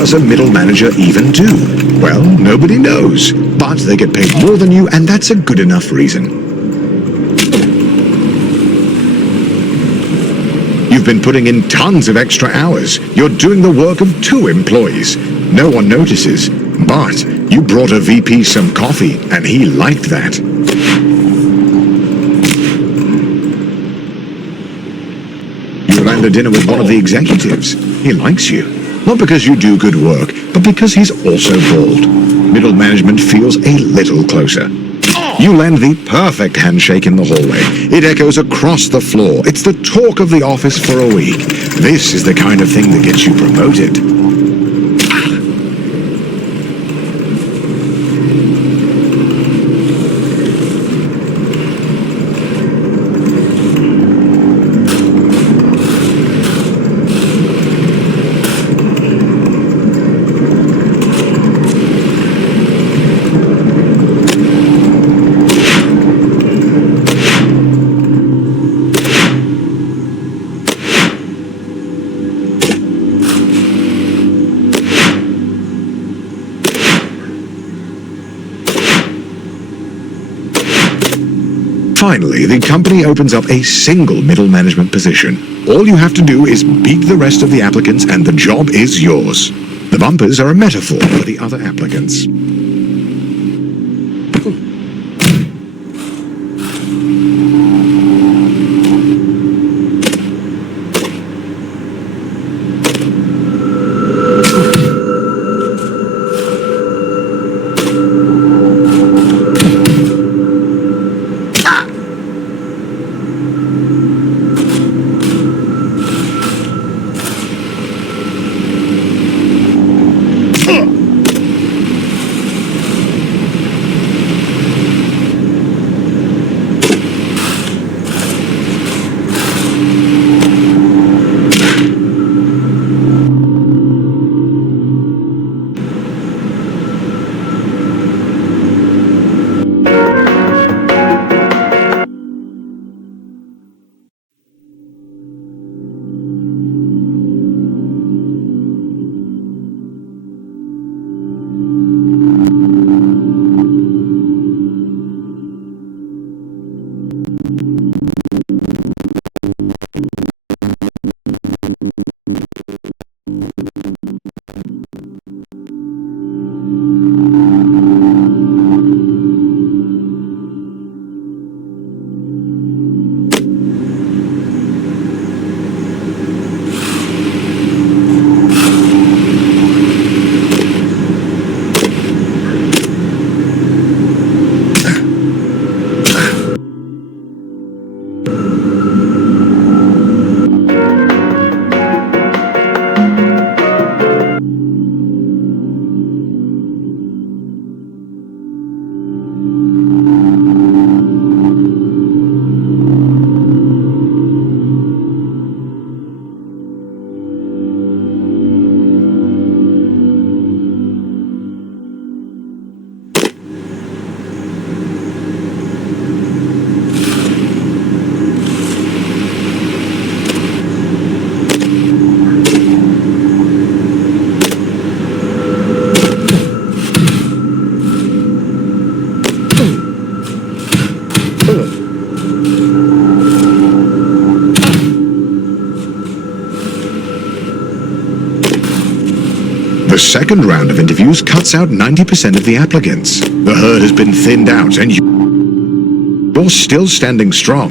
does a middle manager even do? Well, nobody knows, but they get paid more than you, and that's a good enough reason. You've been putting in tons of extra hours. You're doing the work of 2 employees. No one notices, but you brought a VP some coffee, and he liked that. You land a dinner with one of the executives. He likes you. Not because you do good work, but because he's also bald. Middle management feels a little closer. You land the perfect handshake in the hallway. It echoes across the floor. It's the talk of the office for a week. This is the kind of thing that gets you promoted. Finally, the company opens up a single middle management position. All you have to do is beat the rest of the applicants and the job is yours. The bumpers are a metaphor for the other applicants. The second round of interviews cuts out 90% of the applicants. The herd has been thinned out and you're still standing strong.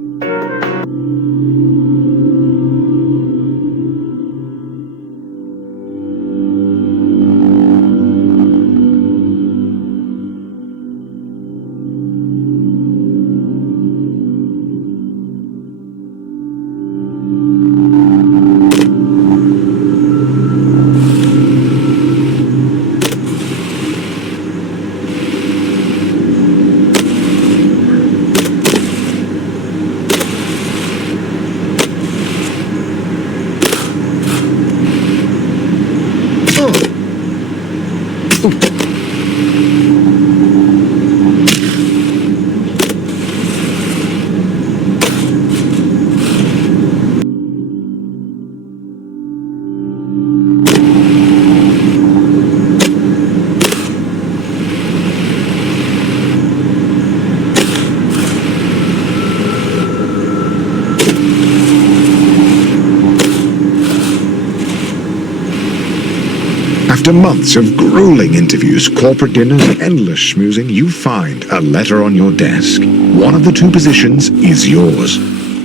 After months of grueling interviews, corporate dinners, and endless schmoozing, you find a letter on your desk. One of the two positions is yours.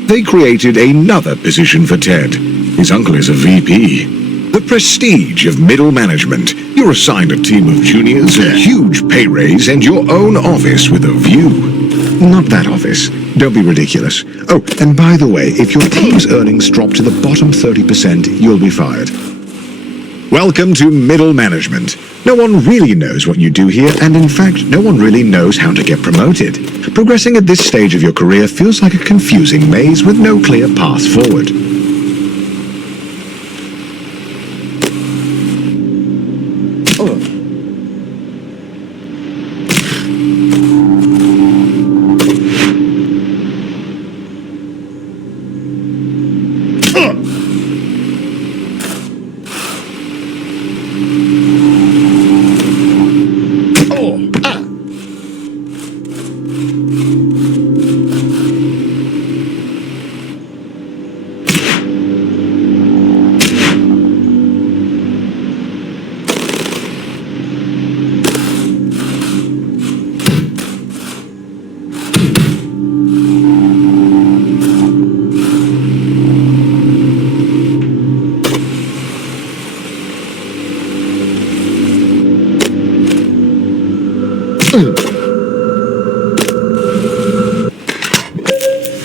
They created another position for Ted. His uncle is a VP. The prestige of middle management. You're assigned a team of juniors, a huge pay raise, and your own office with a view. Not that office. Don't be ridiculous. Oh, and by the way, if your team's earnings drop to the bottom 30%, you'll be fired. Welcome to middle management. No one really knows what you do here, and in fact, no one really knows how to get promoted. Progressing at this stage of your career feels like a confusing maze with no clear path forward.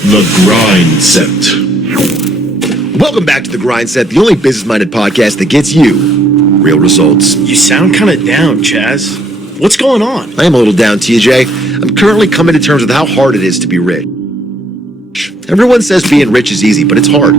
The Grind Set. Welcome back to The Grind Set, the only business-minded podcast that gets you real results. You sound kind of down, Chaz. What's going on? I am a little down, TJ. I'm currently coming to terms with how hard it is to be rich. Everyone says being rich is easy, but it's hard.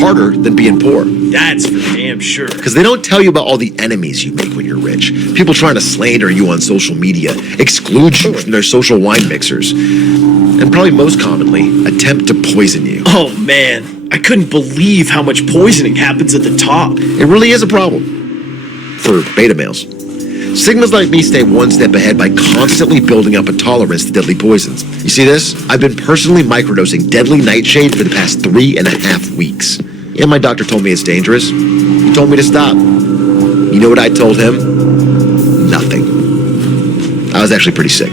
Harder than being poor. That's for damn sure. Because they don't tell you about all the enemies you make when you're rich. People trying to slander you on social media, exclude you from their social wine mixers, and probably most commonly, attempt to poison you. Oh man, I couldn't believe how much poisoning happens at the top. It really is a problem. For beta males. Sigmas like me stay one step ahead by constantly building up a tolerance to deadly poisons. You see this? I've been personally microdosing deadly nightshade for the past 3.5 weeks. And my doctor told me it's dangerous. He told me to stop. You know what I told him? Nothing. I was actually pretty sick.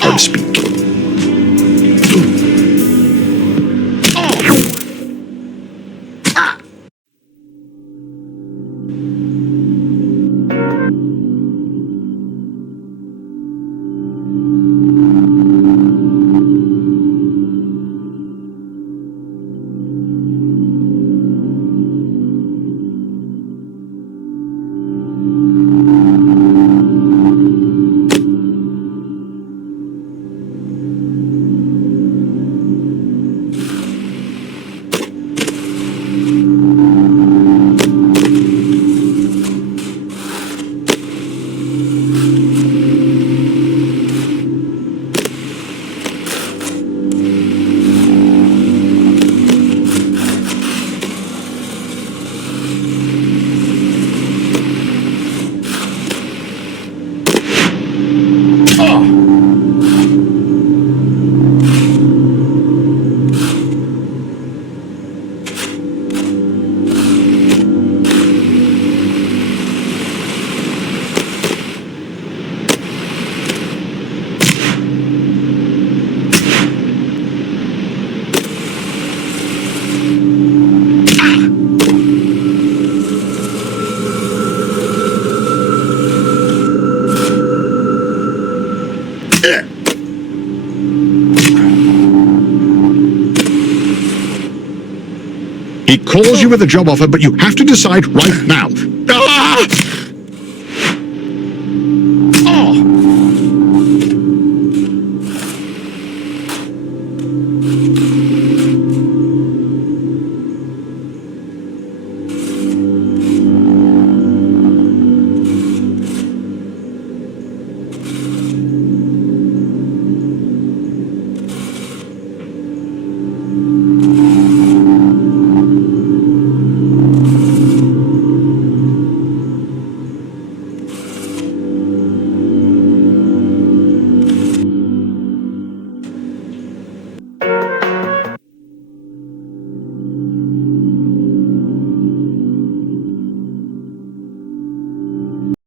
Hard to speak. He calls you with a job offer, but you have to decide right now.